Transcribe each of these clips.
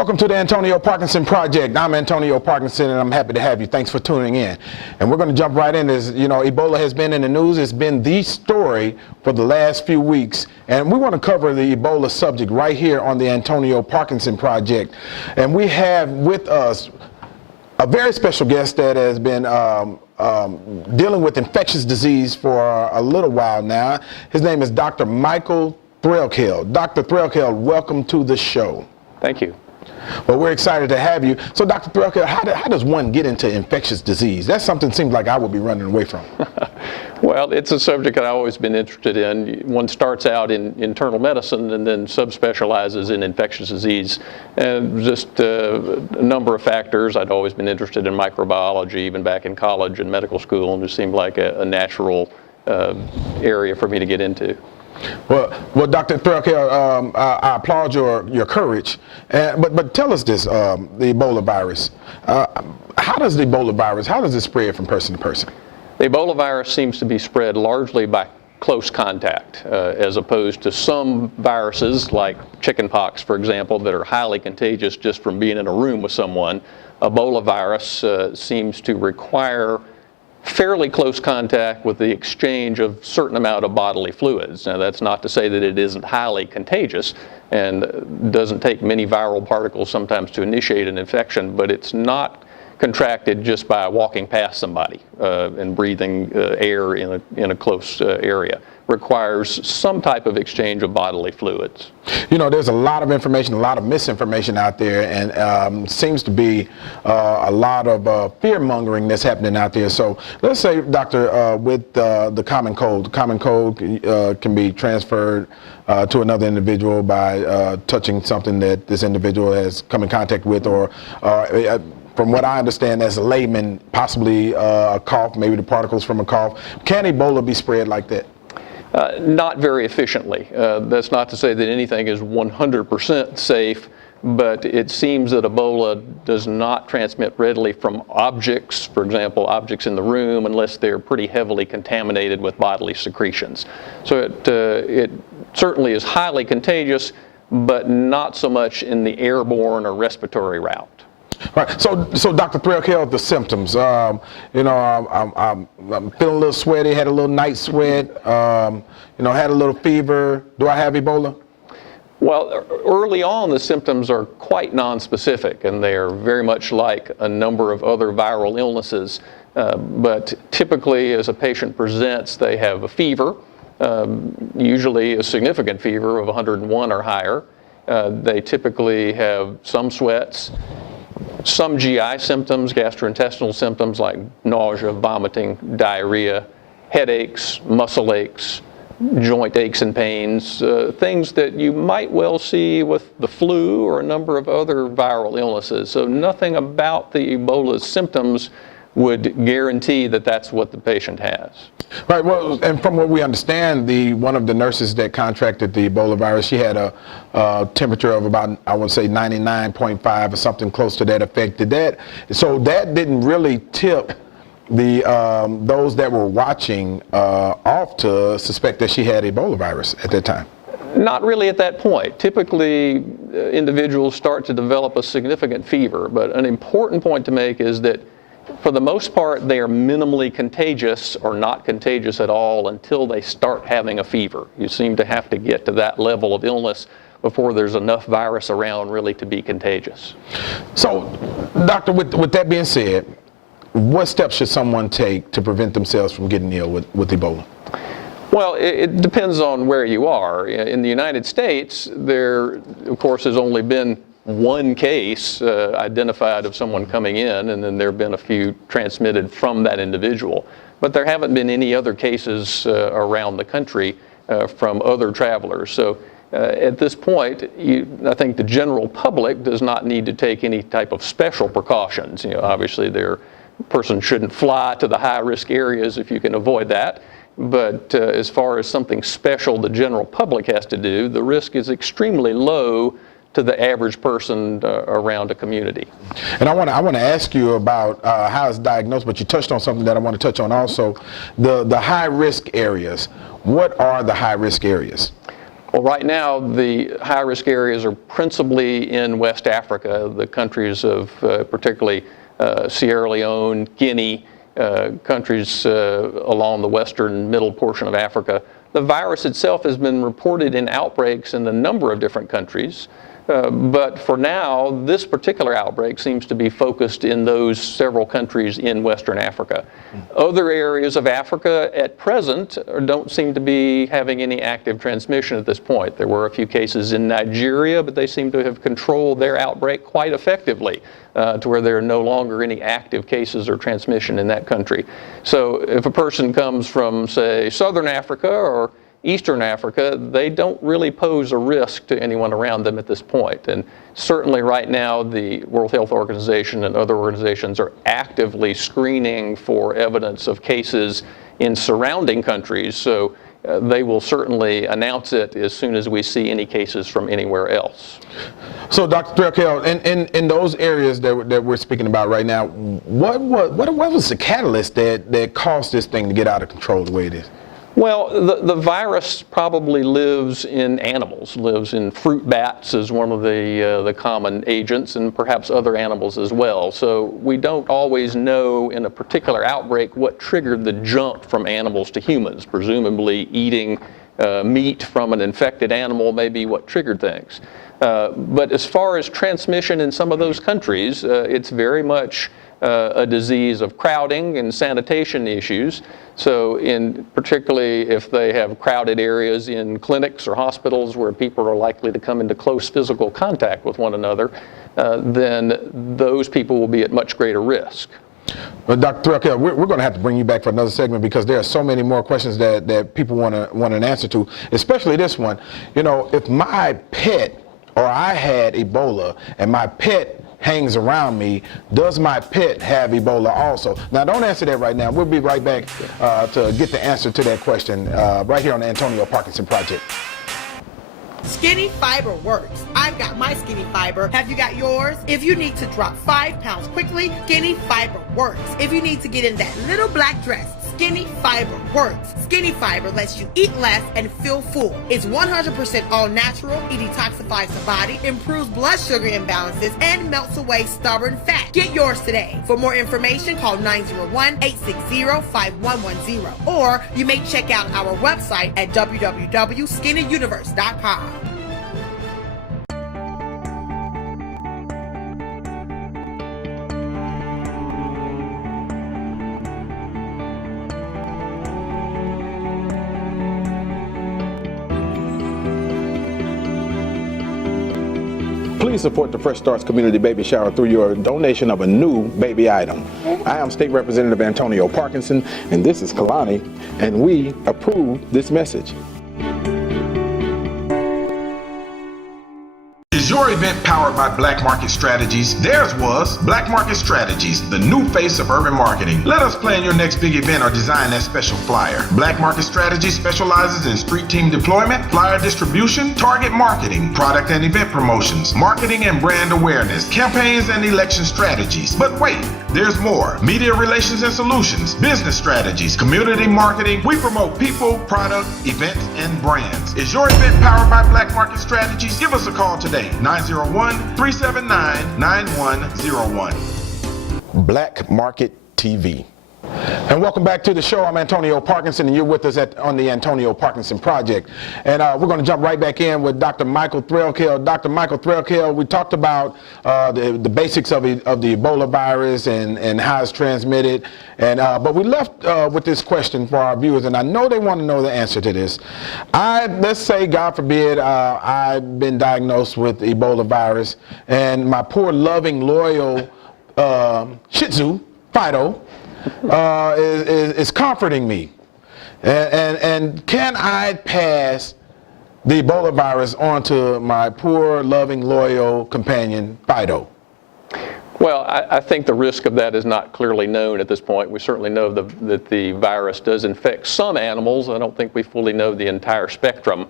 Welcome to the Antonio Parkinson Project. I'm Antonio Parkinson, and I'm happy to have you. Thanks for tuning in. And we're going to jump right in. As you know, Ebola has been in the news. It's been the story for the last few weeks, and we want to cover the Ebola subject right here on the Antonio Parkinson Project. And we have with us a very special guest that has been dealing with infectious disease for a little while now. His name is Dr. Michael Threlkeld. Dr. Threlkeld, welcome to the show. Thank you. Well, we're excited to have you. So, Dr. Threlkeld, how does one get into infectious disease? That's something seems like I would be running away from. Well, it's a subject that I've always been interested in. One starts out in internal medicine and then subspecializes in infectious disease. And just a number of factors. I'd always been interested in microbiology, even back in college and medical school, and it seemed like a natural area for me to get into. Well, Dr. Threlkeld, I applaud your courage. But tell us this: the Ebola virus. How does the Ebola virus? How does it spread from person to person? The Ebola virus seems to be spread largely by close contact, as opposed to some viruses like chickenpox, for example, that are highly contagious just from being in a room with someone. Ebola virus seems to require fairly close contact with the exchange of certain amount of bodily fluids. Now, that's not to say that it isn't highly contagious and doesn't take many viral particles sometimes to initiate an infection, but it's not contracted just by walking past somebody and breathing air in a close area. Requires some type of exchange of bodily fluids. You know, there's a lot of information, a lot of misinformation out there, and seems to be a lot of fear-mongering that's happening out there. So let's say, Doctor, with the common cold can be transferred to another individual by touching something that this individual has come in contact with, or from what I understand as a layman, possibly a cough, maybe the particles from a cough. Can Ebola be spread like that? Not very efficiently. That's not to say that anything is 100% safe, but it seems that Ebola does not transmit readily from objects, for example, objects in the room, unless they're pretty heavily contaminated with bodily secretions. So it certainly is highly contagious, but not so much in the airborne or respiratory route. Right. So Dr. Threlkeld, the symptoms. You know, I'm feeling a little sweaty. Had a little night sweat. You know, had a little fever. Do I have Ebola? Well, early on, the symptoms are quite nonspecific, and they are very much like a number of other viral illnesses. But typically, as a patient presents, they have a fever, usually a significant fever of 101 or higher. They typically have some sweats. Some GI symptoms, gastrointestinal symptoms like nausea, vomiting, diarrhea, headaches, muscle aches, joint aches and pains, things that you might well see with the flu or a number of other viral illnesses. So nothing about the Ebola's symptoms would guarantee that that's what the patient has. Right. Well, and from what we understand, one of the nurses that contracted the Ebola virus, she had a temperature of about, I would say, 99.5 or something close to that effect. So that didn't really tip those that were watching off to suspect that she had Ebola virus at that time. Not really at that point. Typically, individuals start to develop a significant fever, but an important point to make is that for the most part, they are minimally contagious or not contagious at all until they start having a fever. You seem to have to get to that level of illness before there's enough virus around really to be contagious. So, Doctor, with that being said, what steps should someone take to prevent themselves from getting ill with Ebola? Well, it depends on where you are. In the United States, there, of course, has only been one case identified of someone coming in, and then there have been a few transmitted from that individual. But there haven't been any other cases around the country from other travelers. So at this point, I think the general public does not need to take any type of special precautions. You know, obviously, a person shouldn't fly to the high-risk areas if you can avoid that. But as far as something special the general public has to do, the risk is extremely low to the average person around a community. And I want to ask you about how it's diagnosed, but you touched on something that I want to touch on also, the high-risk areas. What are the high-risk areas? Well, right now, the high-risk areas are principally in West Africa, the countries of particularly Sierra Leone, Guinea, countries along the western middle portion of Africa. The virus itself has been reported in outbreaks in a number of different countries. But for now, this particular outbreak seems to be focused in those several countries in Western Africa. Other areas of Africa at present don't seem to be having any active transmission at this point. There were a few cases in Nigeria, but they seem to have controlled their outbreak quite effectively to where there are no longer any active cases or transmission in that country. So if a person comes from, say, Southern Africa or Eastern Africa, they don't really pose a risk to anyone around them at this point. And certainly right now, the World Health Organization and other organizations are actively screening for evidence of cases in surrounding countries. So they will certainly announce it as soon as we see any cases from anywhere else. So, Dr. Threlkeld, in those areas that we're speaking about right now, what was the catalyst that caused this thing to get out of control the way it is? Well, the virus probably lives in animals, lives in fruit bats as one of the common agents, and perhaps other animals as well. So we don't always know in a particular outbreak what triggered the jump from animals to humans. Presumably eating meat from an infected animal may be what triggered things. But as far as transmission in some of those countries, it's very much a disease of crowding and sanitation issues. So particularly if they have crowded areas in clinics or hospitals where people are likely to come into close physical contact with one another, then those people will be at much greater risk. Well, Dr. Threlkeld, we're going to have to bring you back for another segment because there are so many more questions that people want an answer to, especially this one. You know, if my pet or I had Ebola and my pet hangs around me, does my pet have Ebola also? Now, don't answer that right now. We'll be right back to get the answer to that question right here on the Antonio Parkinson Project. Skinny Fiber works. I've got my Skinny Fiber. Have you got yours? If you need to drop 5 pounds quickly, Skinny Fiber works. If you need to get in that little black dress, Skinny Fiber works. Skinny Fiber lets you eat less and feel full. It's 100% all natural. It detoxifies the body, improves blood sugar imbalances, and melts away stubborn fat. Get yours today. For more information, call 901-860-5110. Or you may check out our website at www.skinnyuniverse.com. Please support the Fresh Starts Community Baby Shower through your donation of a new baby item. I am State Representative Antonio Parkinson, and this is Kalani, and we approve this message. Is your event powered by Black Market Strategies? Theirs was Black Market Strategies, the new face of urban marketing. Let us plan your next big event or design that special flyer. Black Market Strategies specializes in street team deployment, flyer distribution, target marketing, product and event promotions, marketing and brand awareness, campaigns and election strategies. But wait, there's more. Media relations and solutions, business strategies, community marketing. We promote people, product, events, and brands. Is your event powered by Black Market Strategies? Give us a call today. 901-379-9101. Black Market TV. And welcome back to the show. I'm Antonio Parkinson, and you're with us on the Antonio Parkinson Project. And we're going to jump right back in with Dr. Michael Threlkeld. Dr. Michael Threlkeld, we talked about the basics of the Ebola virus and how it's transmitted. And but we left with this question for our viewers, and I know they want to know the answer to this. Let's say, God forbid, I've been diagnosed with Ebola virus, and my poor, loving, loyal Shih Tzu, Fido, is comforting me, and can I pass the Ebola virus on to my poor, loving, loyal companion, Fido? Well, I think the risk of that is not clearly known at this point. We certainly know that the virus does infect some animals. I don't think we fully know the entire spectrum.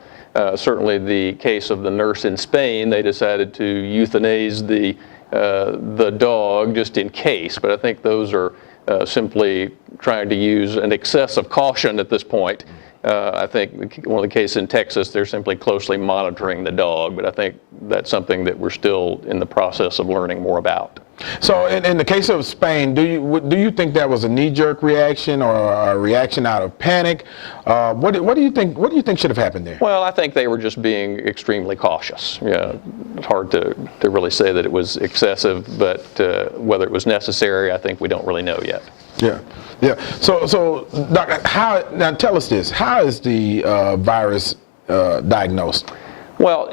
Certainly the case of the nurse in Spain, they decided to euthanize the dog just in case, but I think those are simply trying to use an excess of caution at this point. I think one of the cases in Texas, they're simply closely monitoring the dog, but I think that's something that we're still in the process of learning more about. So in the case of Spain, do you think that was a knee-jerk reaction or a reaction out of panic? What do you think should have happened there? Well, I think they were just being extremely cautious. Yeah, it's hard to really say that it was excessive, but whether it was necessary, I think we don't really know yet. Yeah. So Doctor, now tell us this: how is the virus diagnosed? Well,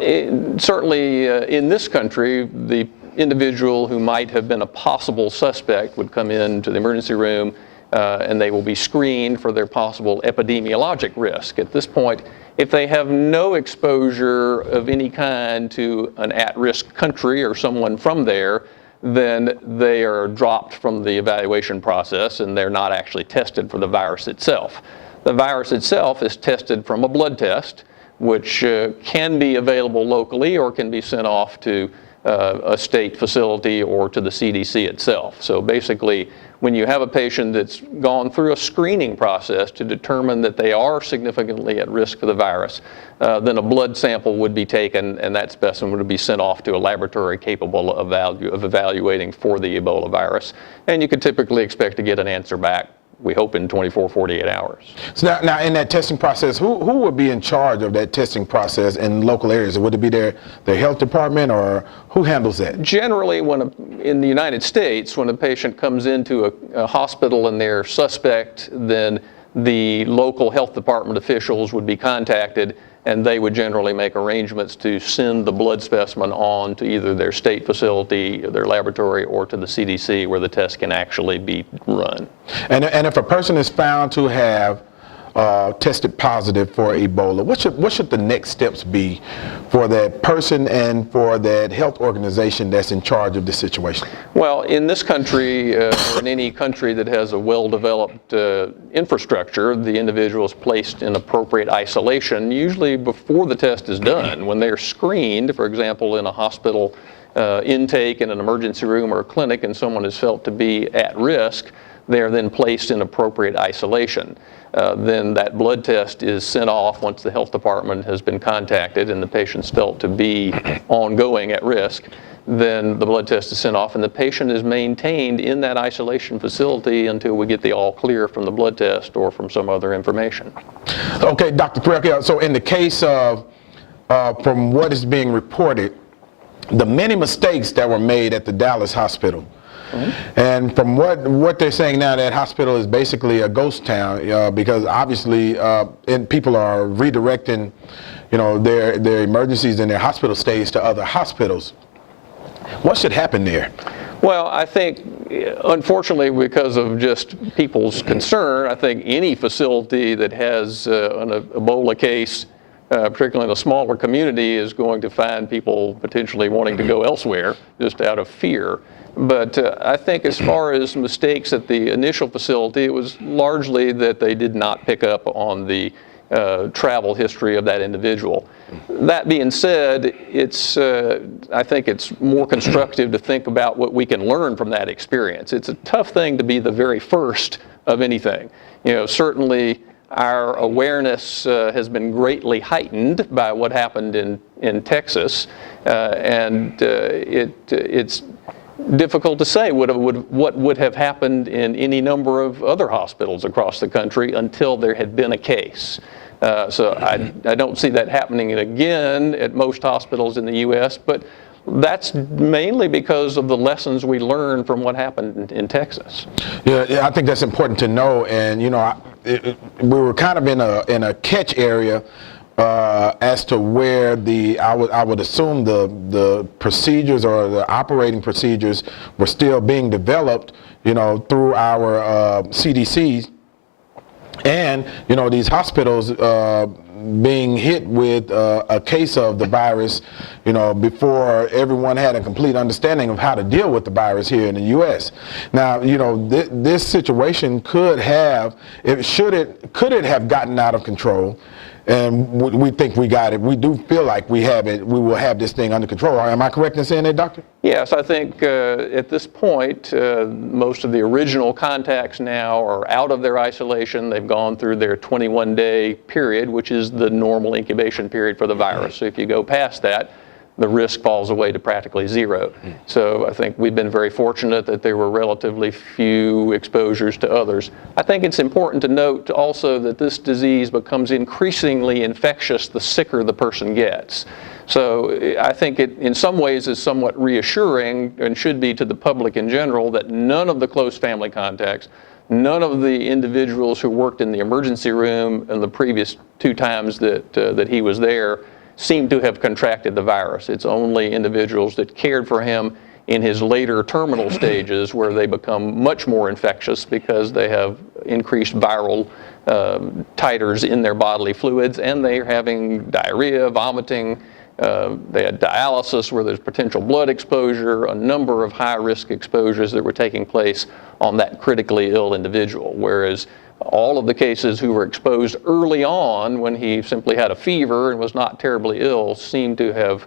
certainly in this country, the individual who might have been a possible suspect would come into the emergency room and they will be screened for their possible epidemiologic risk. At this point, if they have no exposure of any kind to an at-risk country or someone from there, then they are dropped from the evaluation process and they're not actually tested for the virus itself. The virus itself is tested from a blood test, which can be available locally or can be sent off to a state facility or to the CDC itself. So basically, when you have a patient that's gone through a screening process to determine that they are significantly at risk for the virus, then a blood sample would be taken and that specimen would be sent off to a laboratory capable of evaluating for the Ebola virus. And you could typically expect to get an answer back, we hope, in 24, 48 hours. So now in that testing process, who would be in charge of that testing process in local areas? Would it be their health department, or who handles that? Generally, in the United States, when a patient comes into a hospital and they're suspect, then the local health department officials would be contacted and they would generally make arrangements to send the blood specimen on to either their state facility, their laboratory, or to the CDC where the test can actually be run. And if a person is found to have tested positive for Ebola, what should the next steps be for that person and for that health organization that's in charge of this situation? Well, in this country, or in any country that has a well-developed infrastructure, the individual is placed in appropriate isolation, usually before the test is done. When they're screened, for example, in a hospital intake, in an emergency room or a clinic, and someone is felt to be at risk, they are then placed in appropriate isolation. Then that blood test is sent off once the health department has been contacted and the patient's felt to be ongoing at risk. Then the blood test is sent off and the patient is maintained in that isolation facility until we get the all clear from the blood test or from some other information. Okay, Dr. Threlkeld, so in the case of, from what is being reported, the many mistakes that were made at the Dallas hospital, and from what they're saying now, that hospital is basically a ghost town because obviously people are redirecting, their emergencies and their hospital stays to other hospitals. What should happen there? Well, I think, unfortunately, because of just people's concern, I think any facility that has an Ebola case, particularly in a smaller community, is going to find people potentially wanting to go elsewhere just out of fear. But I think as far as mistakes at the initial facility, it was largely that they did not pick up on the travel history of that individual. That being said, I think it's more constructive to think about what we can learn from that experience. It's a tough thing to be the very first of anything. Certainly our awareness has been greatly heightened by what happened in Texas, and it's difficult to say what would have happened in any number of other hospitals across the country until there had been a case. So I don't see that happening again at most hospitals in the U.S., but that's mainly because of the lessons we learned from what happened in Texas. Yeah, I think that's important to know. And we were kind of in a catch area as to where I would assume the procedures or the operating procedures were still being developed, through our CDCs, and these hospitals being hit with a case of the virus, before everyone had a complete understanding of how to deal with the virus here in the U.S. Now, this situation could it have gotten out of control? and we think we got it. We do feel like we have it. We will have this thing under control. Am I correct in saying that, Doctor? Yes, I think at this point, most of the original contacts now are out of their isolation. They've gone through their 21-day period, which is the normal incubation period for the virus. So if you go past that, the risk falls away to practically zero. So I think we've been very fortunate that there were relatively few exposures to others. I think it's important to note also that this disease becomes increasingly infectious the sicker the person gets. So I think it in some ways is somewhat reassuring, and should be to the public in general, that none of the close family contacts, none of the individuals who worked in the emergency room in the previous 2 times that he was there seem to have contracted the virus. It's only individuals that cared for him in his later terminal stages where they become much more infectious because they have increased viral titers in their bodily fluids, and they're having diarrhea, vomiting. They had dialysis where there's potential blood exposure, a number of high-risk exposures that were taking place on that critically ill individual, whereas all of the cases who were exposed early on when he simply had a fever and was not terribly ill seemed to have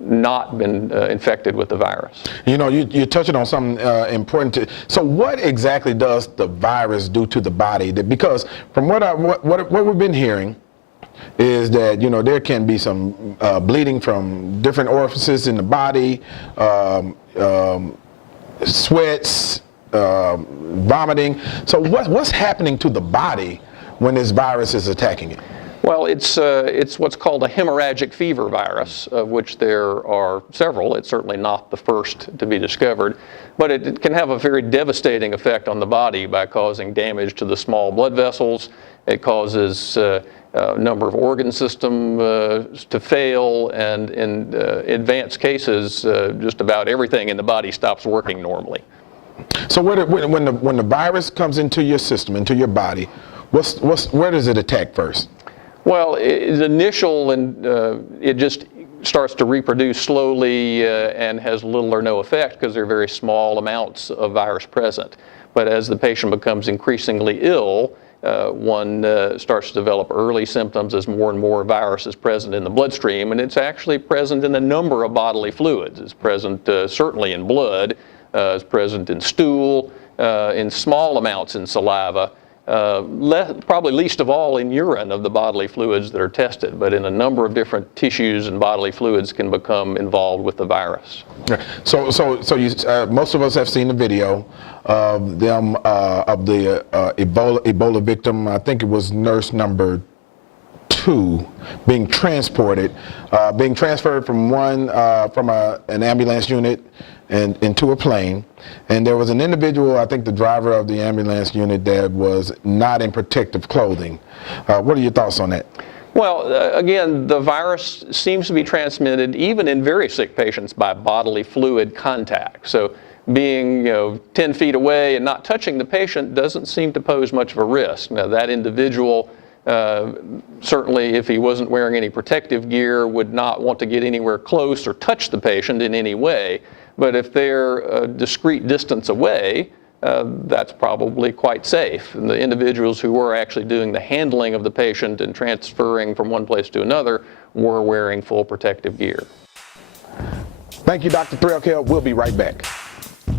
not been infected with the virus. You know, you're touching on something important. So what exactly does the virus do to the body? Because from what we've been hearing is that, you know, there can be some bleeding from different orifices in the body, sweats, vomiting. So what's happening to the body when this virus is attacking it? Well, it's what's called a hemorrhagic fever virus, of which there are several. It's certainly not the first to be discovered, but it can have a very devastating effect on the body by causing damage to the small blood vessels. It causes a number of organ systems to fail, and in advanced cases, just about everything in the body stops working normally. So when the virus comes into your system, into your body, where does it attack first? Well, it's initial, and it just starts to reproduce slowly and has little or no effect because there are very small amounts of virus present. But as the patient becomes increasingly ill, one starts to develop early symptoms as more and more virus is present in the bloodstream, and it's actually present in a number of bodily fluids. It's present certainly in blood, it's present in stool, in small amounts in saliva, probably least of all in urine of the bodily fluids that are tested, but in a number of different tissues and bodily fluids can become involved with the virus. So you, most of us have seen the video of them, of the Ebola victim. I think it was nurse number 2 being transported, being transferred from an ambulance unit and into a plane, and there was an individual, I think the driver of the ambulance unit, that was not in protective clothing. What are your thoughts on that? Well, again, the virus seems to be transmitted even in very sick patients by bodily fluid contact. So being 10 feet away and not touching the patient doesn't seem to pose much of a risk. Now, that individual certainly, if he wasn't wearing any protective gear, would not want to get anywhere close or touch the patient in any way. But if they're a discrete distance away, that's probably quite safe. And the individuals who were actually doing the handling of the patient and transferring from one place to another were wearing full protective gear. Thank you, Dr. Threlkeld. We'll be right back.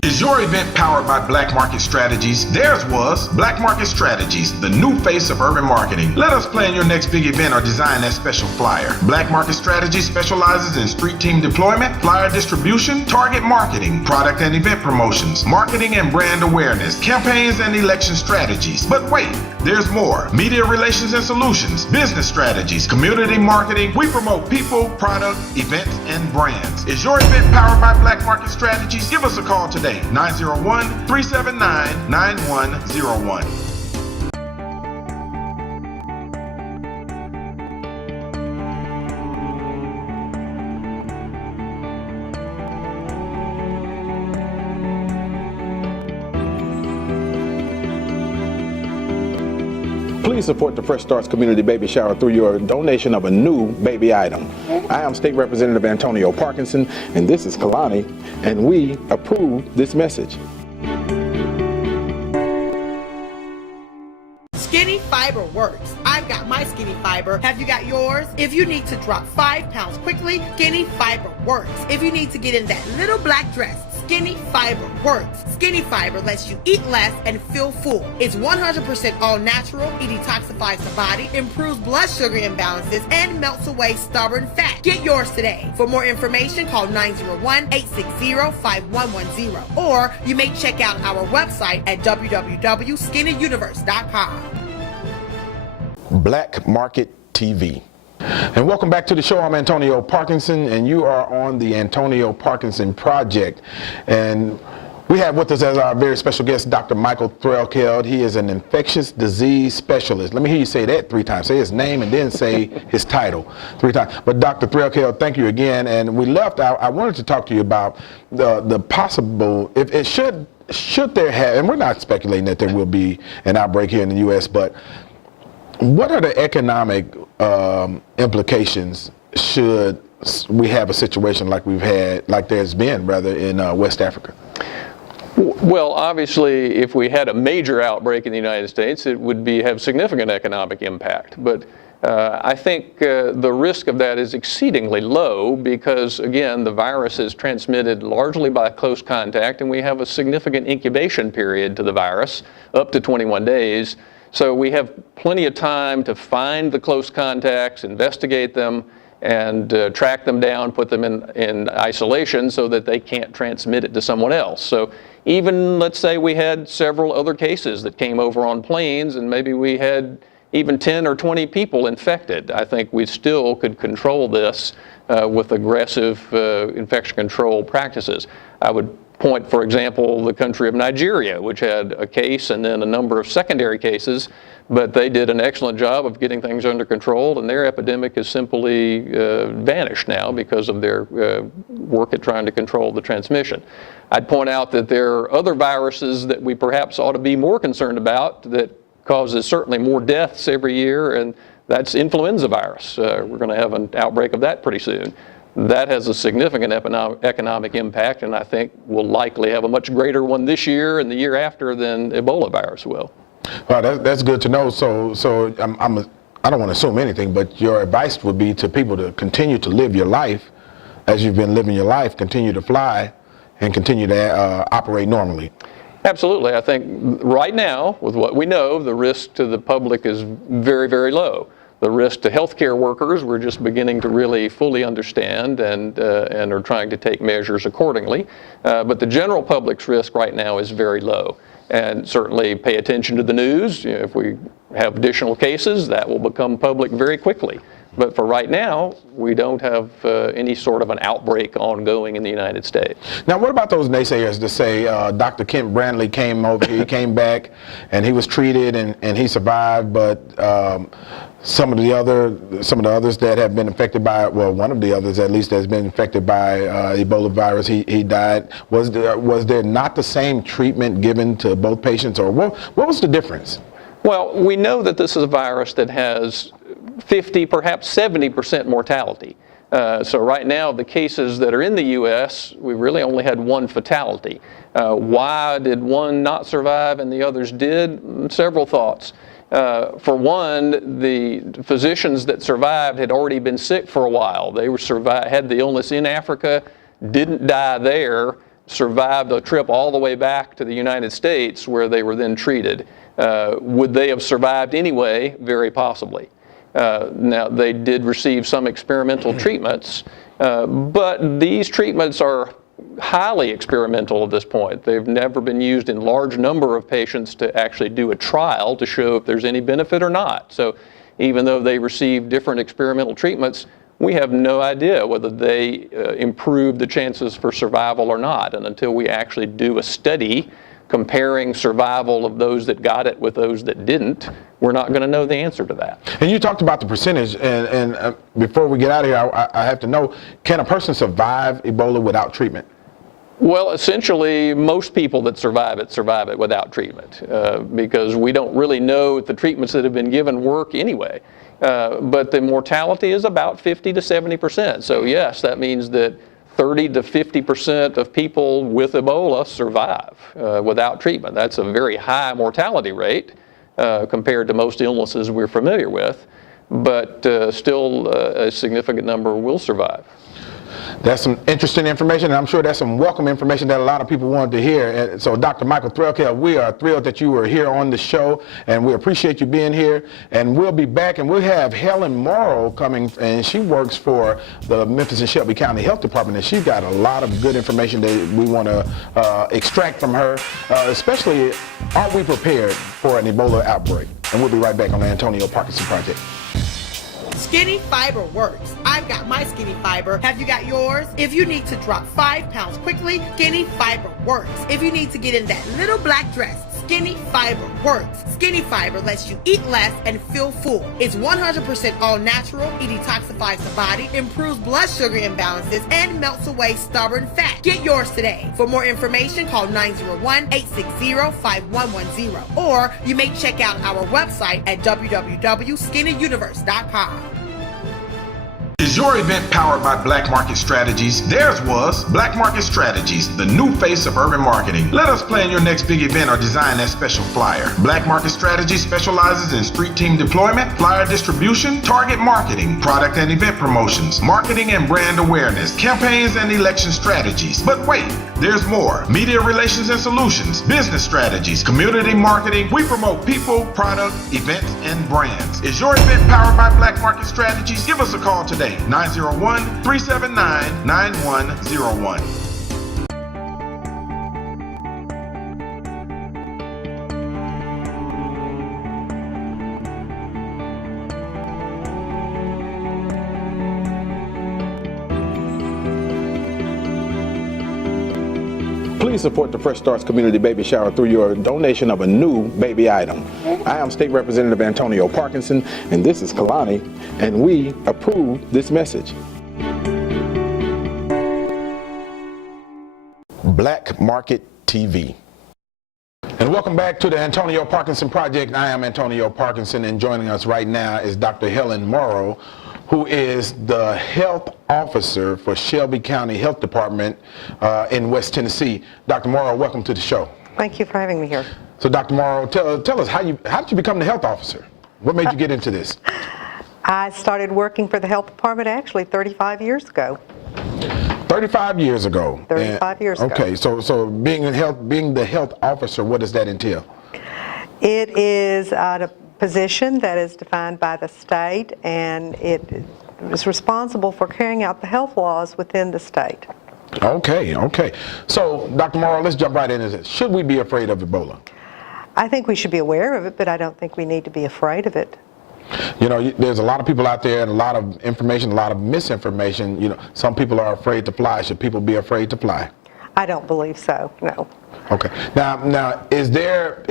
Is your event powered by Black Market Strategies? Theirs was Black Market Strategies, the new face of urban marketing. Let us plan your next big event or design that special flyer. Black Market Strategies specializes in street team deployment, flyer distribution, target marketing, product and event promotions, marketing and brand awareness, campaigns and election strategies. But wait, there's more. Media relations and solutions, business strategies, community marketing. We promote people, product, events, and brands. Is your event powered by Black Market Strategies? Give us a call today. 901-379-9101. Please support the Fresh Starts Community Baby Shower through your donation of a new baby item. I am State Representative Antonio Parkinson, and this is Kalani, and we approve this message. Skinny Fiber works. I've got my Skinny Fiber. Have you got yours? If you need to drop 5 pounds quickly, Skinny Fiber works. If you need to get in that little black dress, Skinny Fiber works. Skinny Fiber lets you eat less and feel full. It's 100% all natural. It detoxifies the body, improves blood sugar imbalances, and melts away stubborn fat. Get yours today. For more information, call 901-860-5110. Or you may check out our website at www.skinnyuniverse.com. Black Market TV. And welcome back to the show. I'm Antonio Parkinson, and you are on the Antonio Parkinson Project. And we have with us as our very special guest, Dr. Michael Threlkeld. He is an infectious disease specialist. Let me hear you say that 3 times. Say his name and then say his title 3 times. But Dr. Threlkeld, thank you again. And we left out, I wanted to talk to you about the possible, if it should there have, and we're not speculating that there will be an outbreak here in the U.S., but what are the economic implications should we have a situation like there's been rather in West Africa? Well, obviously, if we had a major outbreak in the United States, it would have significant economic impact. But I think the risk of that is exceedingly low because, again, the virus is transmitted largely by close contact, and we have a significant incubation period to the virus, up to 21 days. So we have plenty of time to find the close contacts, investigate them, and track them down, put them in isolation so that they can't transmit it to someone else. So even, let's say we had several other cases that came over on planes, and maybe we had even 10 or 20 people infected, I think we still could control this with aggressive infection control practices. I would point, for example, the country of Nigeria, which had a case and then a number of secondary cases, but they did an excellent job of getting things under control, and their epidemic has simply vanished now because of their work at trying to control the transmission. I'd point out that there are other viruses that we perhaps ought to be more concerned about that causes certainly more deaths every year, and that's influenza virus. We're going to have an outbreak of that pretty soon. That has a significant economic impact, and I think will likely have a much greater one this year and the year after than Ebola virus will. Well, that's good to know. So I don't want to assume anything, but your advice would be to people to continue to live your life as you've been living your life, continue to fly, and continue to operate normally. Absolutely. I think right now, with what we know, the risk to the public is very, very low. The risk to healthcare workers, we're just beginning to really fully understand and are trying to take measures accordingly. But the general public's risk right now is very low. And certainly pay attention to the news. You know, if we have additional cases, that will become public very quickly. But for right now, we don't have any sort of an outbreak ongoing in the United States. Now, what about those naysayers that say Dr. Kent Brandley came over here, he came back, and he was treated and he survived, but some of the others that have been infected by, well, one of the others at least has been infected by Ebola virus, he died. Was there not the same treatment given to both patients, or what was the difference? Well, we know that this is a virus that has 50, perhaps 70% mortality. So right now, the cases that are in the U.S., we really only had one fatality. Why did one not survive and the others did? Several thoughts. For one, the physicians that survived had already been sick for a while. They had the illness in Africa, didn't die there, survived a trip all the way back to the United States where they were then treated. Would they have survived anyway? Very possibly. Now, they did receive some experimental treatments, but these treatments are highly experimental at this point. They've never been used in large number of patients to actually do a trial to show if there's any benefit or not. So even though they receive different experimental treatments, we have no idea whether they improve the chances for survival or not. And until we actually do a study comparing survival of those that got it with those that didn't, we're not going to know the answer to that. And you talked about the percentage, and before we get out of here, I have to know, can a person survive Ebola without treatment? Well, essentially, most people that survive it without treatment, because we don't really know if the treatments that have been given work anyway. But the mortality is about 50 to 70%. So yes, that means that 30 to 50% of people with Ebola survive without treatment. That's a very high mortality rate. compared to most illnesses we're familiar with, but still a significant number will survive. That's some interesting information, and I'm sure that's some welcome information that a lot of people wanted to hear. And so, Dr. Michael Threlkeld, we are thrilled that you were here on the show, and we appreciate you being here. And we'll be back, and we'll have Helen Morrow coming, and she works for the Memphis and Shelby County Health Department, and she's got a lot of good information that we want to extract from her, especially, are we prepared for an Ebola outbreak? And we'll be right back on the Antonio Parkinson Project. Skinny Fiber works. I've got my Skinny Fiber. Have you got yours? If you need to drop 5 pounds quickly, Skinny Fiber works. If you need to get in that little black dress, Skinny Fiber works. Skinny Fiber lets you eat less and feel full. It's 100% all natural. It detoxifies the body, improves blood sugar imbalances, and melts away stubborn fat. Get yours today. For more information, call 901-860-5110. Or you may check out our website at www.skinnyuniverse.com. Is your event powered by Black Market Strategies? Theirs was Black Market Strategies, the new face of urban marketing. Let us plan your next big event or design that special flyer. Black Market Strategies specializes in street team deployment, flyer distribution, target marketing, product and event promotions, marketing and brand awareness, campaigns and election strategies. But wait, there's more. Media relations and solutions, business strategies, community marketing. We promote people, product, events, and brands. Is your event powered by Black Market Strategies? Give us a call today. 901-379-9101. Please support the Fresh Starts Community Baby Shower through your donation of a new baby item. I am State Representative Antonio Parkinson, and this is Kalani, and we approve this message. Black Market TV. And welcome back to the Antonio Parkinson Project. I am Antonio Parkinson, and joining us right now is Dr. Helen Morrow, who is the health officer for Shelby County Health Department in West Tennessee. Dr. Morrow, welcome to the show. Thank you for having me here. So, Dr. Morrow, tell us how did you become the health officer? What made you get into this? I started working for the health department actually 35 years ago. 35 years ago. 35 years ago. Okay, so being the health officer, what does that entail? It is a position that is defined by the state, and it is responsible for carrying out the health laws within the state. Okay. So, Dr. Morrow, let's jump right into this. Should we be afraid of Ebola? I think we should be aware of it, but I don't think we need to be afraid of it. You know, there's a lot of people out there and a lot of information, a lot of misinformation. You know, some people are afraid to fly. Should people be afraid to fly? I don't believe so, no. Okay. Now, is there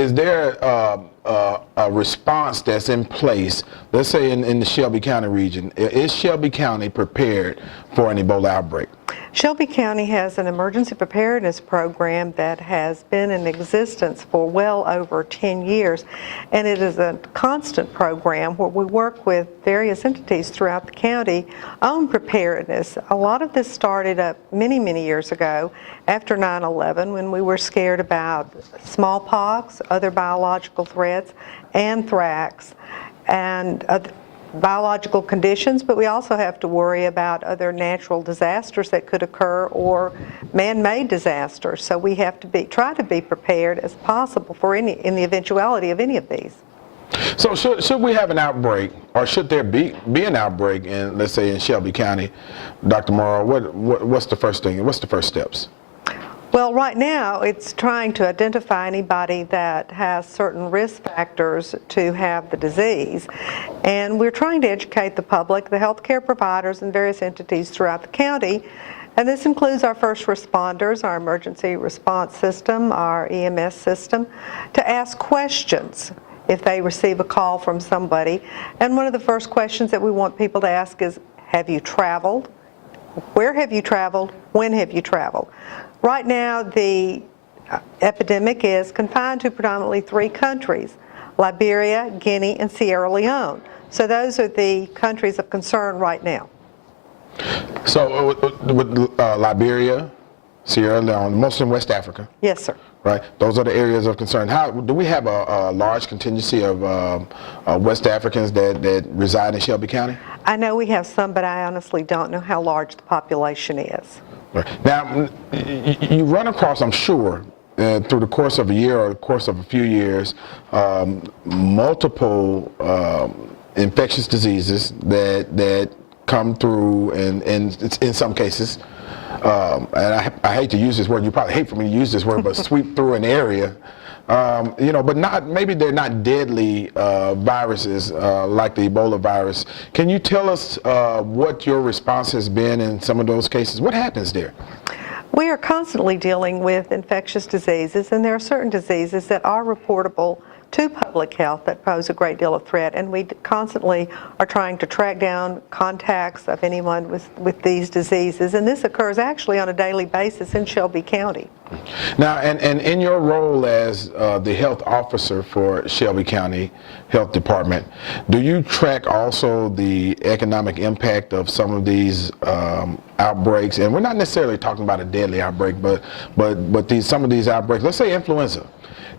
a response that's in place? Let's say in the Shelby County region, is Shelby County prepared for an Ebola outbreak? Shelby County has an emergency preparedness program that has been in existence for well over 10 years, and it is a constant program where we work with various entities throughout the county on preparedness. A lot of this started up many, many years ago after 9/11, when we were scared about smallpox, other biological threats, anthrax, and other biological conditions, but we also have to worry about other natural disasters that could occur or man-made disasters. So we have to try to be prepared as possible for in the eventuality of any of these. So should we have an outbreak, or should there be an outbreak in, let's say, in Shelby County, Dr. Morrow? What's the first thing? What's the first steps? Well, right now, it's trying to identify anybody that has certain risk factors to have the disease. And we're trying to educate the public, the healthcare providers, and various entities throughout the county. And this includes our first responders, our emergency response system, our EMS system, to ask questions if they receive a call from somebody. And one of the first questions that we want people to ask is, have you traveled? Where have you traveled? When have you traveled? Right now, the epidemic is confined to predominantly 3 countries: Liberia, Guinea, and Sierra Leone. So those are the countries of concern right now. So with Liberia, Sierra Leone, mostly in West Africa. Yes, sir. Right, those are the areas of concern. How do we have a large contingency of West Africans that reside in Shelby County? I know we have some, but I honestly don't know how large the population is. Right. Now, you run across, I'm sure, through the course of a year or the course of a few years, multiple infectious diseases that come through, and in some cases, and I hate to use this word, you probably hate for me to use this word, but sweep through an area, but maybe they're not deadly viruses like the Ebola virus. Can you tell us what your response has been in some of those cases? What happens there? We are constantly dealing with infectious diseases, and there are certain diseases that are reportable to public health that pose a great deal of threat, and we constantly are trying to track down contacts of anyone with these diseases, and this occurs actually on a daily basis in Shelby County. Now, and in your role as the health officer for Shelby County Health Department, do you track also the economic impact of some of these outbreaks? And we're not necessarily talking about a deadly outbreak, but some of these outbreaks, let's say influenza.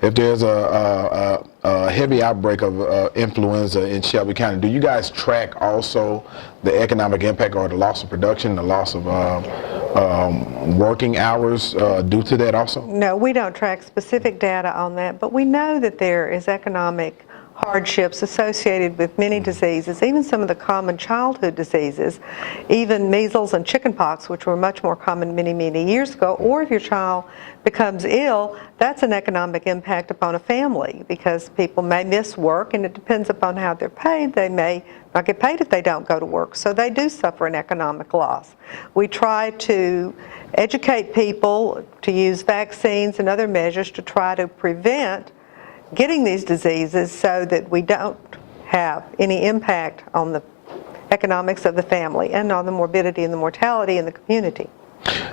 If there's a heavy outbreak of influenza in Shelby County, do you guys track also the economic impact or the loss of production, the loss of working hours due to that also? No, we don't track specific data on that, but we know that there is economic hardships associated with many diseases, even some of the common childhood diseases, even measles and chickenpox, which were much more common many, many years ago. Or if your child becomes ill, that's an economic impact upon a family because people may miss work, and it depends upon how they're paid. They may not get paid if they don't go to work, so they do suffer an economic loss. We try to educate people to use vaccines and other measures to try to prevent getting these diseases so that we don't have any impact on the economics of the family and on the morbidity and the mortality in the community.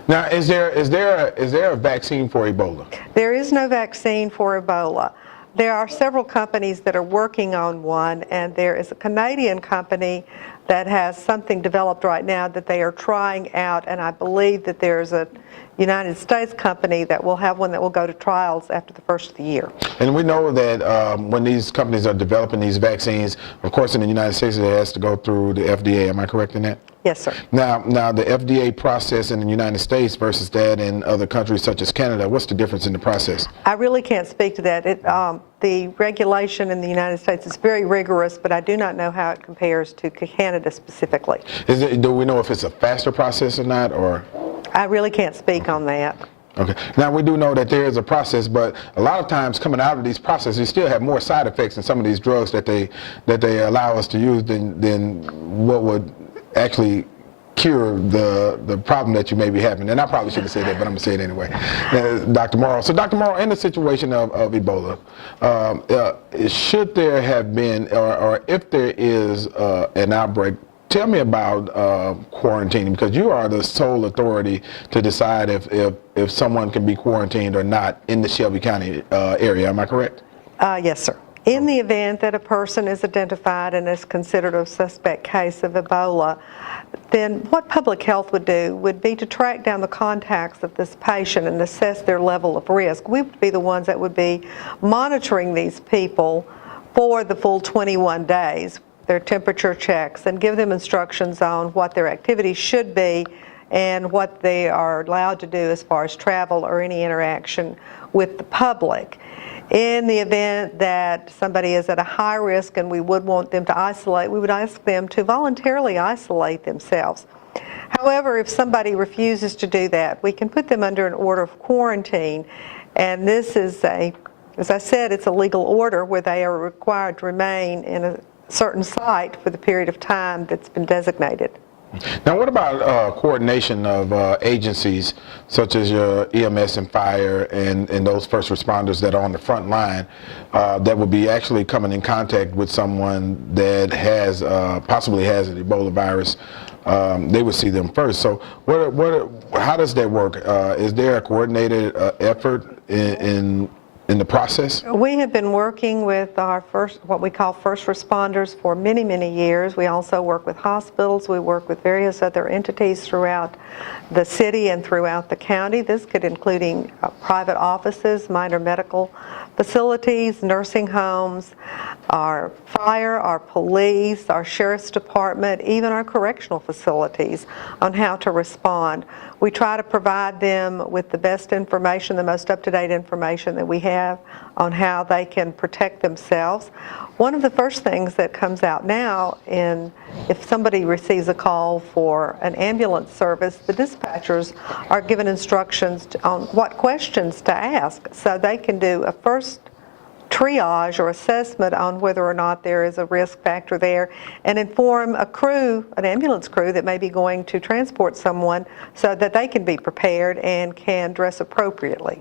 Now, is there a vaccine for Ebola? There is no vaccine for Ebola. There are several companies that are working on one, and there is a Canadian company that has something developed right now that they are trying out, and I believe that there's a United States company that will have one that will go to trials after the first of the year. And we know that when these companies are developing these vaccines, of course in the United States it has to go through the FDA. Am I correct in that? Yes, sir. Now the FDA process in the United States versus that in other countries such as Canada, what's the difference in the process? I really can't speak to that. The regulation in the United States is very rigorous, but I do not know how it compares to Canada specifically. Do we know if it's a faster process or not, or? I really can't speak on that. Okay. Now we do know that there is a process, but a lot of times coming out of these processes, you still have more side effects in some of these drugs that they allow us to use than what would actually cure the problem that you may be having. And I probably shouldn't say that, but I'm going to say it anyway. Dr. Morrow. So Dr. Morrow, in the situation of Ebola, should there have been, or if there is an outbreak, tell me about quarantining, because you are the sole authority to decide if someone can be quarantined or not in the Shelby County area. Am I correct? Yes, sir. In the event that a person is identified and is considered a suspect case of Ebola, then what public health would do would be to track down the contacts of this patient and assess their level of risk. We would be the ones that would be monitoring these people for the full 21 days, their temperature checks, and give them instructions on what their activities should be and what they are allowed to do as far as travel or any interaction with the public. In the event that somebody is at a high risk and we would want them to isolate, we would ask them to voluntarily isolate themselves. However, if somebody refuses to do that, we can put them under an order of quarantine, and this is as I said, it's a legal order where they are required to remain in a certain site for the period of time that's been designated. Now, what about coordination of agencies such as your EMS and fire and those first responders that are on the front line that would be actually coming in contact with someone that has possibly has an Ebola virus? They would see them first. So how does that work? Is there a coordinated effort in in the process? We have been working with our what we call first responders for many, many years. We also work with hospitals. We work with various other entities throughout the city and throughout the county. This could including private offices, minor medical facilities, nursing homes, our fire, our police, our sheriff's department, even our correctional facilities on how to respond. We try to provide them with the best information, the most up-to-date information that we have on how they can protect themselves. One of the first things that comes out now, if somebody receives a call for an ambulance service, the dispatchers are given instructions on what questions to ask so they can do a first triage or assessment on whether or not there is a risk factor there and inform a crew, an ambulance crew that may be going to transport someone so that they can be prepared and can dress appropriately.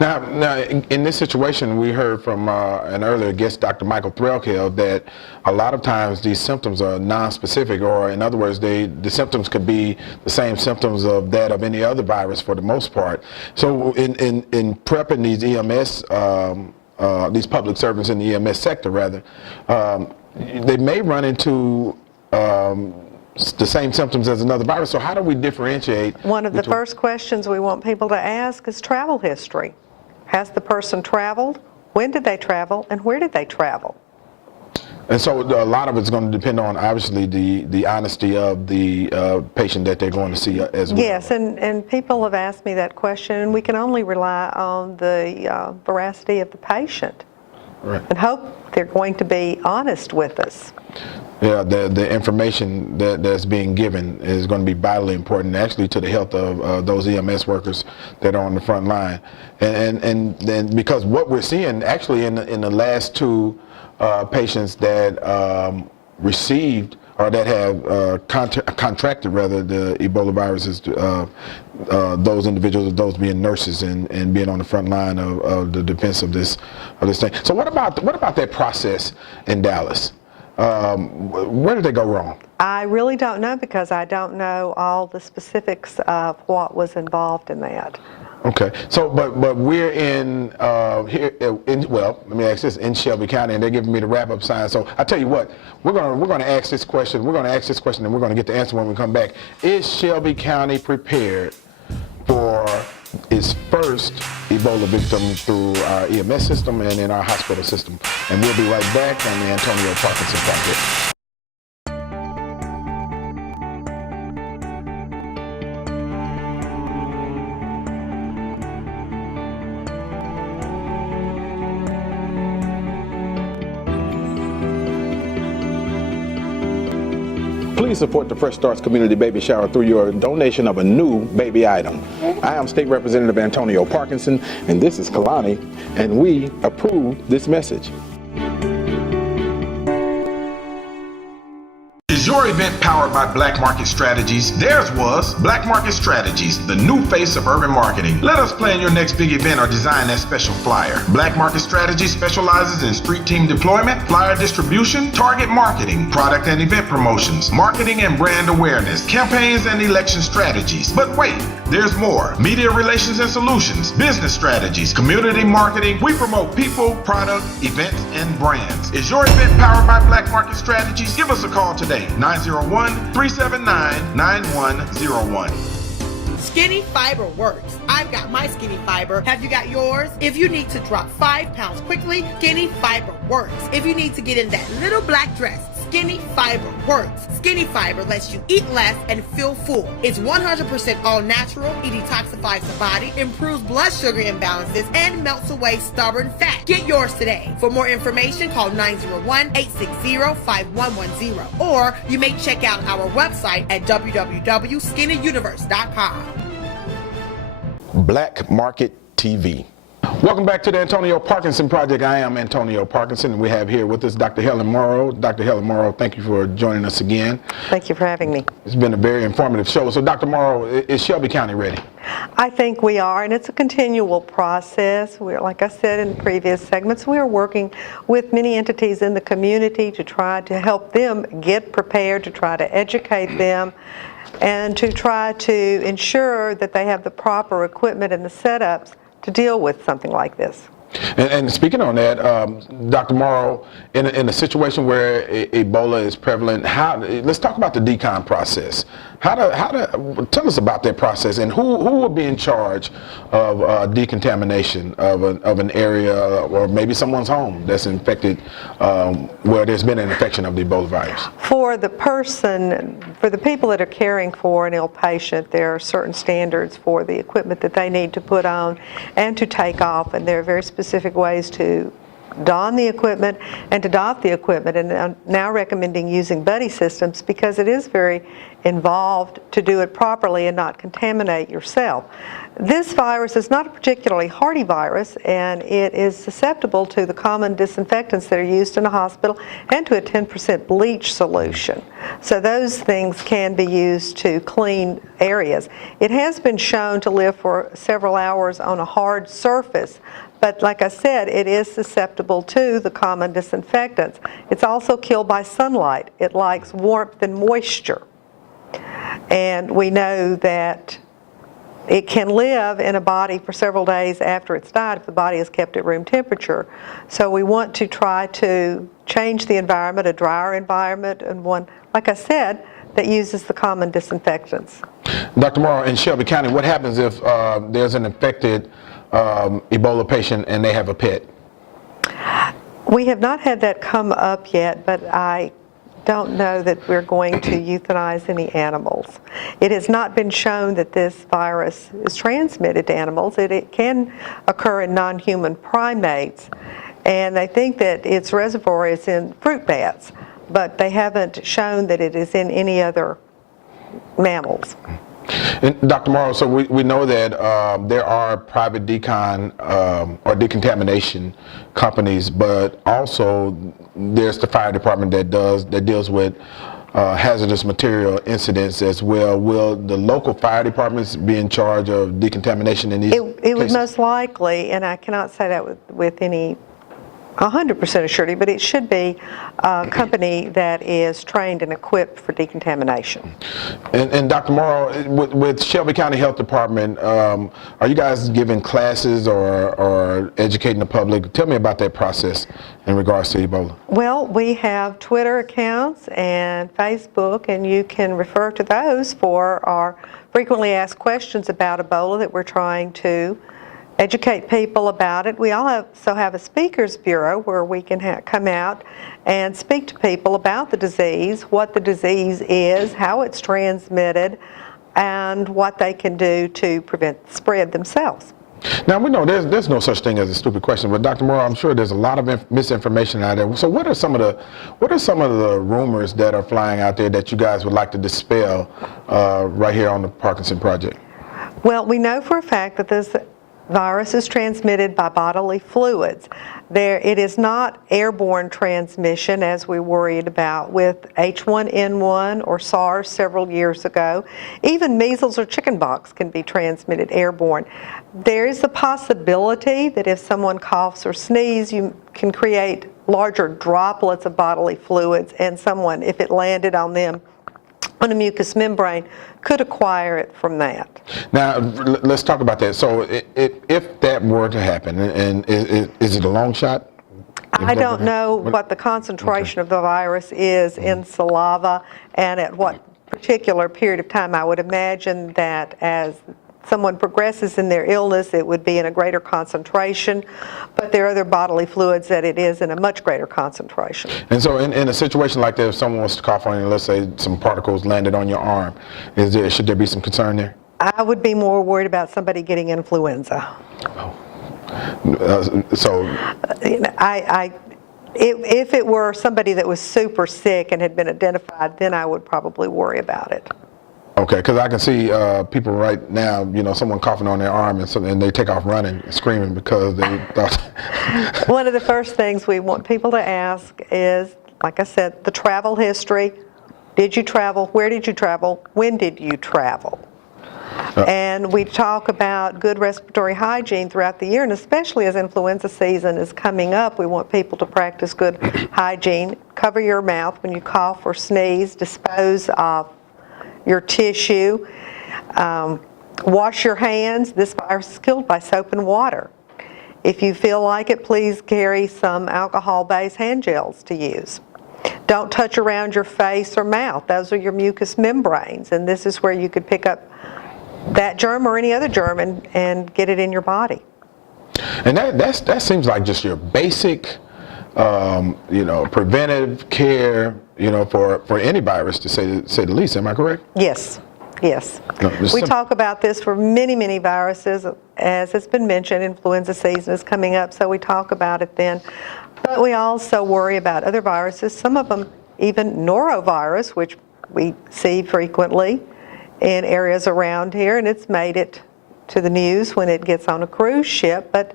Now in this situation, we heard from an earlier guest, Dr. Michael Threlkeld, that a lot of times these symptoms are non-specific, or in other words, the symptoms could be the same symptoms of that of any other virus for the most part. So in prepping these EMS these public servants in the EMS sector, rather, they may run into the same symptoms as another virus. So how do we differentiate? One of the first questions we want people to ask is travel history. Has the person traveled? When did they travel? And where did they travel? And so a lot of it's going to depend on, obviously, the honesty of the patient that they're going to see as well. Yes, and people have asked me that question, and we can only rely on the veracity of the patient. Right. And hope they're going to be honest with us. Yeah, the information that's being given is going to be vitally important, actually, to the health of those EMS workers that are on the front line. And because what we're seeing, actually, in the last two patients that received or that have contracted, rather, the Ebola viruses, those individuals, those being nurses and being on the front line of the defense of this thing. So what about that process in Dallas? Where did they go wrong? I really don't know, because I don't know all the specifics of what was involved in that. Okay, so but we're in here well, let me ask this, in Shelby County, and they're giving me the wrap-up sign. So I tell you what, we're gonna ask this question. We're gonna ask this question, and we're gonna get the answer when we come back. Is Shelby County prepared for its first Ebola victim through our EMS system and in our hospital system? And we'll be right back on the Antonio Parkinson Project. Please support the Fresh Starts Community Baby Shower through your donation of a new baby item. I am State Representative Antonio Parkinson, and this is Kalani, and we approve this message. Is your event powered by Black Market Strategies? Theirs was Black Market Strategies, the new face of urban marketing. Let us plan your next big event or design that special flyer. Black Market Strategies specializes in street team deployment, flyer distribution, target marketing, product and event promotions, marketing and brand awareness, campaigns and election strategies. But wait, there's more. Media relations and solutions, business strategies, community marketing. We promote people, product, events, and brands. Is your event powered by Black Market Strategies? Give us a call today. 901-379-9101. Skinny Fiber works. I've got my Skinny Fiber. Have you got yours? If you need to drop 5 pounds quickly, Skinny Fiber works. If you need to get in that little black dress, Skinny Fiber works. Skinny Fiber lets you eat less and feel full. It's 100% all natural. It detoxifies the body, improves blood sugar imbalances, and melts away stubborn fat. Get yours today. For more information, call 901-860-5110. Or you may check out our website at www.skinnyuniverse.com. Black Market TV. Welcome back to the Antonio Parkinson Project. I am Antonio Parkinson, and we have here with us Dr. Helen Morrow. Dr. Helen Morrow, thank you for joining us again. Thank you for having me. It's been a very informative show. So, Dr. Morrow, is Shelby County ready? I think we are, and it's a continual process. We're, like I said in previous segments, we are working with many entities in the community to try to help them get prepared, to try to educate them, and to try to ensure that they have the proper equipment and the setups to deal with something like this. And speaking on that, Dr. Morrow, in a situation where Ebola is prevalent, let's talk about the decon process. Tell us about that process, and who will be in charge of decontamination of an area or maybe someone's home that's infected, where there's been an infection of the Ebola virus? For the people that are caring for an ill patient, there are certain standards for the equipment that they need to put on and to take off, and there are very specific ways to don the equipment and to doff the equipment, and I'm now recommending using buddy systems because it is very involved to do it properly and not contaminate yourself. This virus is not a particularly hardy virus, and it is susceptible to the common disinfectants that are used in a hospital and to a 10% bleach solution. So those things can be used to clean areas. It has been shown to live for several hours on a hard surface, but like I said, it is susceptible to the common disinfectants. It's also killed by sunlight. It likes warmth and moisture. And we know that it can live in a body for several days after it's died if the body is kept at room temperature. So we want to try to change the environment, a drier environment, and one, like I said, that uses the common disinfectants. Dr. Morrow, in Shelby County, what happens if there's an infected Ebola patient and they have a pet? We have not had that come up yet, but I don't know that we're going to euthanize any animals. It has not been shown that this virus is transmitted to animals. It can occur in non-human primates, and they think that its reservoir is in fruit bats, but they haven't shown that it is in any other mammals. And Dr. Morrow, so we know that there are private decon or decontamination companies, but also there's the fire department that deals with hazardous material incidents as well. Will the local fire departments be in charge of decontamination in these cases? It would most likely, and I cannot say that with any 100% assurity, but it should be a company that is trained and equipped for decontamination. And Dr. Morrow, with Shelby County Health Department, are you guys giving classes or educating the public? Tell me about that process in regards to Ebola. Well, we have Twitter accounts and Facebook, and you can refer to those for our frequently asked questions about Ebola that we're trying to educate people about it. We also have a speakers bureau where we can come out and speak to people about the disease, what the disease is, how it's transmitted, and what they can do to prevent the spread themselves. Now, we know there's no such thing as a stupid question, but Dr. Morrow, I'm sure there's a lot of misinformation out there. So what are some of the rumors that are flying out there that you guys would like to dispel right here on the Parkinson Project? Well, we know for a fact that this virus is transmitted by bodily fluids. It is not airborne transmission as we worried about with H1N1 or SARS several years ago. Even measles or chickenpox can be transmitted airborne. There is the possibility that if someone coughs or sneezes, you can create larger droplets of bodily fluids, and someone, if it landed on them on a mucous membrane, could acquire it from that. Now, let's talk about that. So if that were to happen, and is it a long shot? I don't know what the concentration of the virus is in saliva and at what particular period of time. I would imagine that as someone progresses in their illness, it would be in a greater concentration, but there are other bodily fluids that it is in a much greater concentration. And so in a situation like that, if someone was to cough on you, let's say some particles landed on your arm, should there be some concern there? I would be more worried about somebody getting influenza. Oh. If it were somebody that was super sick and had been identified, then I would probably worry about it. Okay, because I can see people right now, someone coughing on their arm and they take off running, screaming because they thought. One of the first things we want people to ask is, like I said, the travel history. Did you travel? Where did you travel? When did you travel? And we talk about good respiratory hygiene throughout the year, and especially as influenza season is coming up, we want people to practice good hygiene. Cover your mouth when you cough or sneeze. Dispose of your tissue. Wash your hands. This virus is killed by soap and water. If you feel like it, please carry some alcohol-based hand gels to use. Don't touch around your face or mouth. Those are your mucous membranes, and this is where you could pick up that germ or any other germ and get it in your body. And that seems like just your basic, preventive care, for any virus, to say the least. Am I correct? Yes. Yes. No, we talk about this for many, many viruses. As has been mentioned, influenza season is coming up, so we talk about it then. But we also worry about other viruses, some of them even norovirus, which we see frequently in areas around here, and it's made it to the news when it gets on a cruise ship, but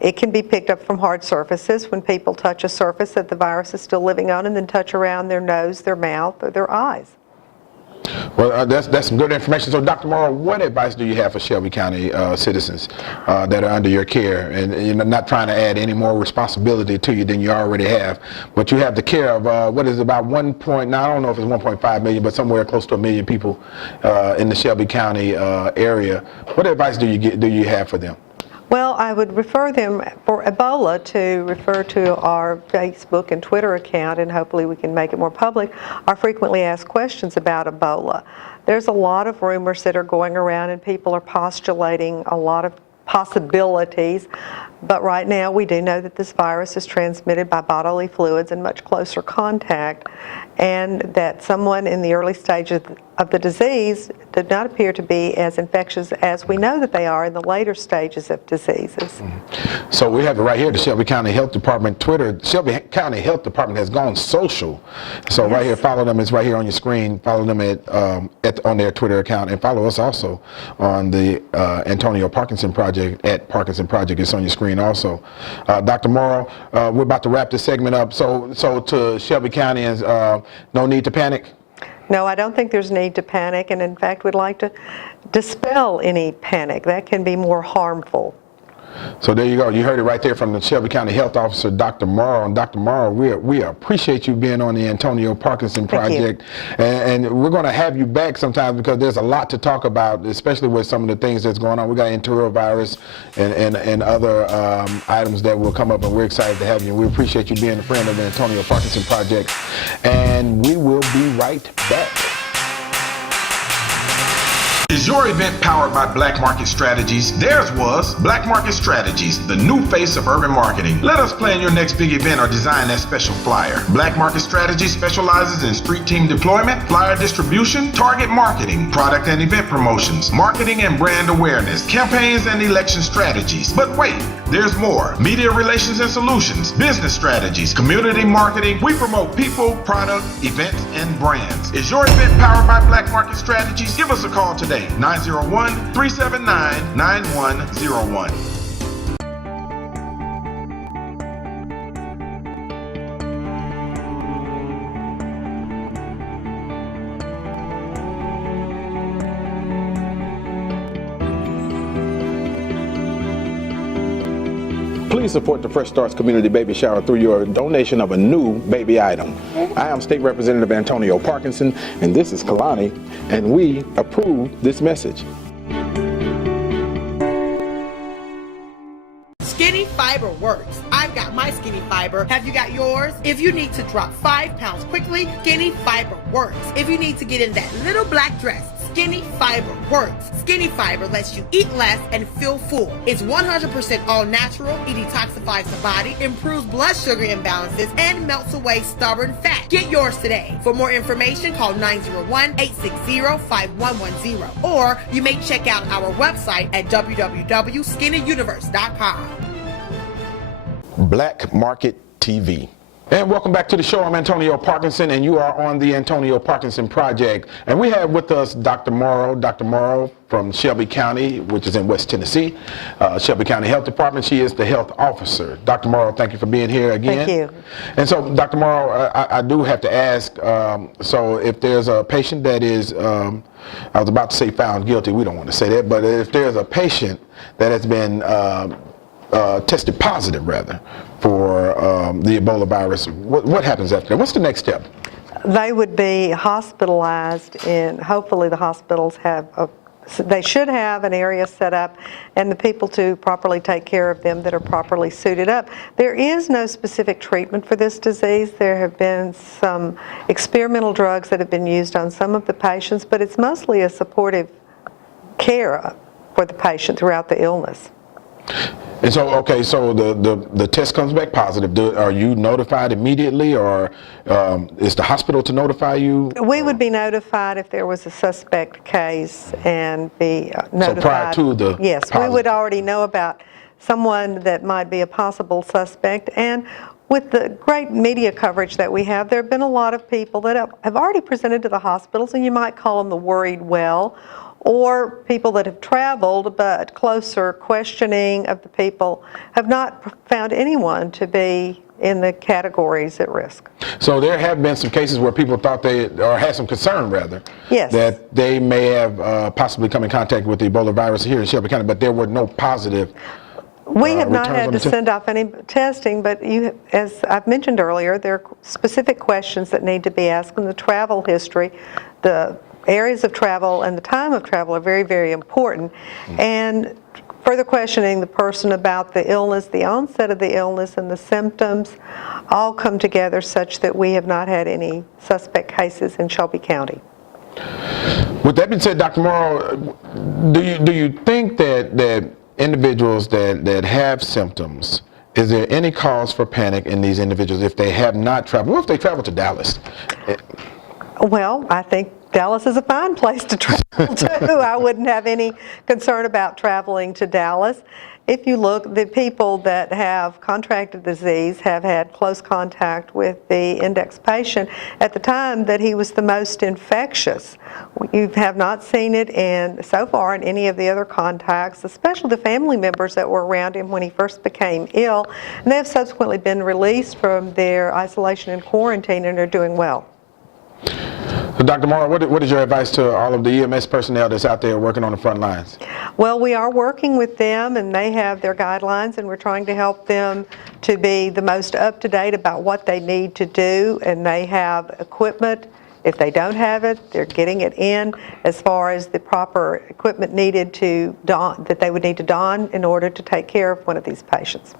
it can be picked up from hard surfaces when people touch a surface that the virus is still living on and then touch around their nose, their mouth, or their eyes. Well, that's some good information. So, Dr. Morrow, what advice do you have for Shelby County citizens that are under your care? And you're not trying to add any more responsibility to you than you already have, but you have the care of what is about 1. Now, I don't know if it's 1.5 million, but somewhere close to 1 million people in the Shelby County area. What advice do you have for them? Well, I would refer them, for Ebola, to refer to our Facebook and Twitter account, and hopefully we can make it more public, our frequently asked questions about Ebola. There's a lot of rumors that are going around, and people are postulating a lot of possibilities, but right now we do know that this virus is transmitted by bodily fluids and much closer contact, and that someone in the early stages of the disease did not appear to be as infectious as we know that they are in the later stages of diseases. So we have it right here, the Shelby County Health Department Twitter. Shelby County Health Department has gone social. So yes. Right here, follow them. It's right here on your screen. Follow them on their Twitter account, and follow us also on the Antonio Parkinson Project at Parkinson Project. It's on your screen also. Dr. Morrow, we're about to wrap this segment up. So to Shelby Countyans, no need to panic? No, I don't think there's need to panic, and in fact, we'd like to dispel any panic. That can be more harmful. So there you go. You heard it right there from the Shelby County Health Officer, Dr. Morrow. And Dr. Morrow, we appreciate you being on the Antonio Parkinson Project. And we're going to have you back sometimes because there's a lot to talk about, especially with some of the things that's going on. We got enterovirus and other items that will come up, and we're excited to have you. We appreciate you being a friend of the Antonio Parkinson Project. And we will be right back. Is your event powered by Black Market Strategies? Theirs was Black Market Strategies, the new face of urban marketing. Let us plan your next big event or design that special flyer. Black Market Strategies specializes in street team deployment, flyer distribution, target marketing, product and event promotions, marketing and brand awareness, campaigns and election strategies. But wait, there's more. Media relations and solutions, business strategies, community marketing. We promote people, product, events, and brands. Is your event powered by Black Market Strategies? Give us a call today. 901-379-9101. Please support the Fresh Starts Community Baby Shower through your donation of a new baby item. I am State Representative Antonio Parkinson, and this is Kalani, and we approve this message. Skinny Fiber works. I've got my Skinny Fiber. Have you got yours? If you need to drop 5 pounds quickly, Skinny Fiber works. If you need to get in that little black dress, Skinny Fiber works. Skinny Fiber lets you eat less and feel full. It's 100% all natural. It detoxifies the body, improves blood sugar imbalances, and melts away stubborn fat. Get yours today. For more information, call 901-860-5110. Or you may check out our website at www.skinnyuniverse.com. Black Market TV. And welcome back to the show. I'm Antonio Parkinson, and you are on the Antonio Parkinson Project. And we have with us Dr. Morrow from Shelby County, which is in West Tennessee, Shelby County Health Department. She is the health officer. Dr. Morrow, thank you for being here again. Thank you. And so, Dr. Morrow, I do have to ask, so if there's a patient that is, I was about to say found guilty, we don't want to say that, but if there's a patient that has been tested positive, rather, for the Ebola virus, what happens after that? What's the next step? They would be hospitalized, and hopefully the hospitals have they should have an area set up and the people to properly take care of them that are properly suited up. There is no specific treatment for this disease. There have been some experimental drugs that have been used on some of the patients, but it's mostly a supportive care for the patient throughout the illness. And so, okay, so the test comes back positive. Are you notified immediately, or is the hospital to notify you? We would be notified if there was a suspect case and be notified. So prior to the Yes, positive. we would already know about someone that might be a possible suspect. And with the great media coverage that we have, there have been a lot of people that have already presented to the hospitals, and you might call them the worried well, or people that have traveled, but closer questioning of the people have not found anyone to be in the categories at risk. So there have been some cases where people thought or had some concern rather, Yes. that they may have possibly come in contact with the Ebola virus here in Shelby County, but there were no positive We have not returns had on to the send off any testing, but as I've mentioned earlier, there are specific questions that need to be asked in the travel history. The areas of travel and the time of travel are very, very important. And further questioning the person about the illness, the onset of the illness, and the symptoms all come together such that we have not had any suspect cases in Shelby County. With that being said, Dr. Morrow, do you think that individuals that have symptoms, is there any cause for panic in these individuals if they have not traveled? What if they travel to Dallas? Well, I think Dallas is a fine place to travel to. I wouldn't have any concern about traveling to Dallas. If you look, the people that have contracted the disease have had close contact with the index patient at the time that he was the most infectious. You have not seen it so far in any of the other contacts, especially the family members that were around him when he first became ill. And they have subsequently been released from their isolation and quarantine and are doing well. So Dr. Morrow, what is your advice to all of the EMS personnel that's out there working on the front lines? Well, we are working with them, and they have their guidelines, and we're trying to help them to be the most up-to-date about what they need to do, and they have equipment. If they don't have it, they're getting it in as far as the proper equipment needed to don, that they would need to don in order to take care of one of these patients.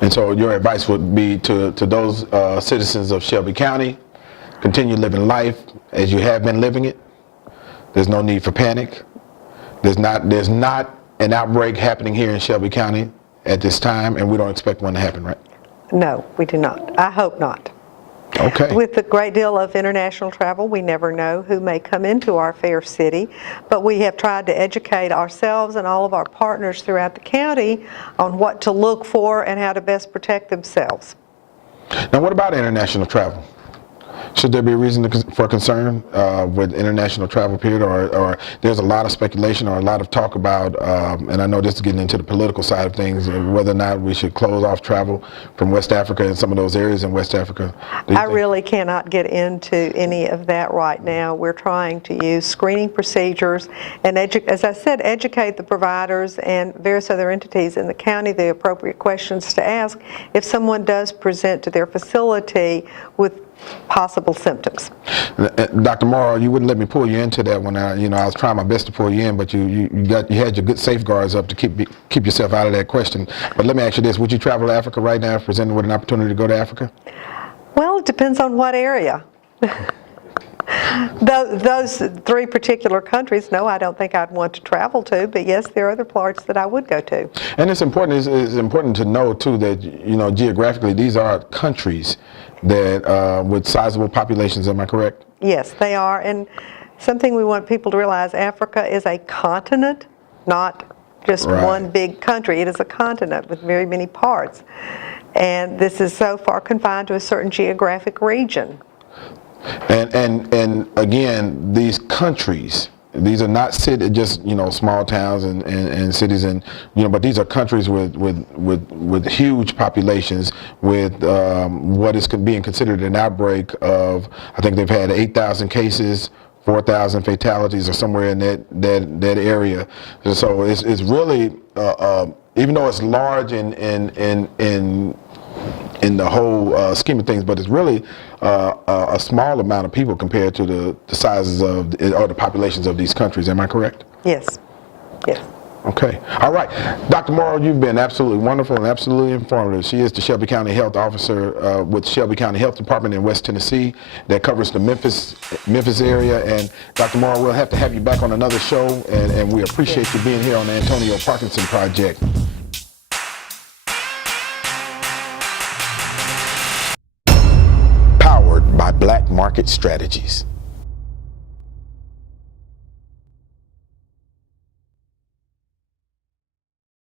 And so your advice would be to those citizens of Shelby County: continue living life as you have been living it. There's no need for panic. There's not an outbreak happening here in Shelby County at this time, and we don't expect one to happen, right? No, we do not. I hope not. Okay. With a great deal of international travel, we never know who may come into our fair city, but we have tried to educate ourselves and all of our partners throughout the county on what to look for and how to best protect themselves. Now, what about international travel? Should there be a reason for concern with international travel period, or there's a lot of speculation or a lot of talk about, and I know this is getting into the political side of things, whether or not we should close off travel from West Africa and some of those areas in West Africa? I really cannot get into any of that right now. We're trying to use screening procedures and, as I said, educate the providers and various other entities in the county the appropriate questions to ask if someone does present to their facility with possible symptoms. Dr. Morrow, you wouldn't let me pull you into that one. I was trying my best to pull you in, but you had your good safeguards up to keep yourself out of that question. But let me ask you this: would you travel to Africa right now if presented with an opportunity to go to Africa? Well, it depends on what area. Those three particular countries, no, I don't think I'd want to travel to, but yes, there are other parts that I would go to. And it's important to know too that geographically these are countries that with sizable populations. Am I correct? Yes, they are. And something we want people to realize: Africa is a continent, not just one big country. It is a continent with very many parts, and this is so far confined to a certain geographic region. And again, these countries, these are not just small towns and cities, and but these are countries with huge populations, with what is being considered an outbreak of. I think they've had 8,000 cases, 4,000 fatalities, or somewhere in that area. And so it's really even though it's large in the whole scheme of things, but it's really a small amount of people compared to the sizes of or the populations of these countries. Am I correct? Yes, yes. Okay. All right. Dr. Morrow, you've been absolutely wonderful and absolutely informative. She is the Shelby County Health Officer with Shelby County Health Department in West Tennessee that covers the Memphis area. And Dr. Morrow, we'll have to have you back on another show, and we appreciate you being here on the Antonio Parkinson Project. Powered by Black Market Strategies.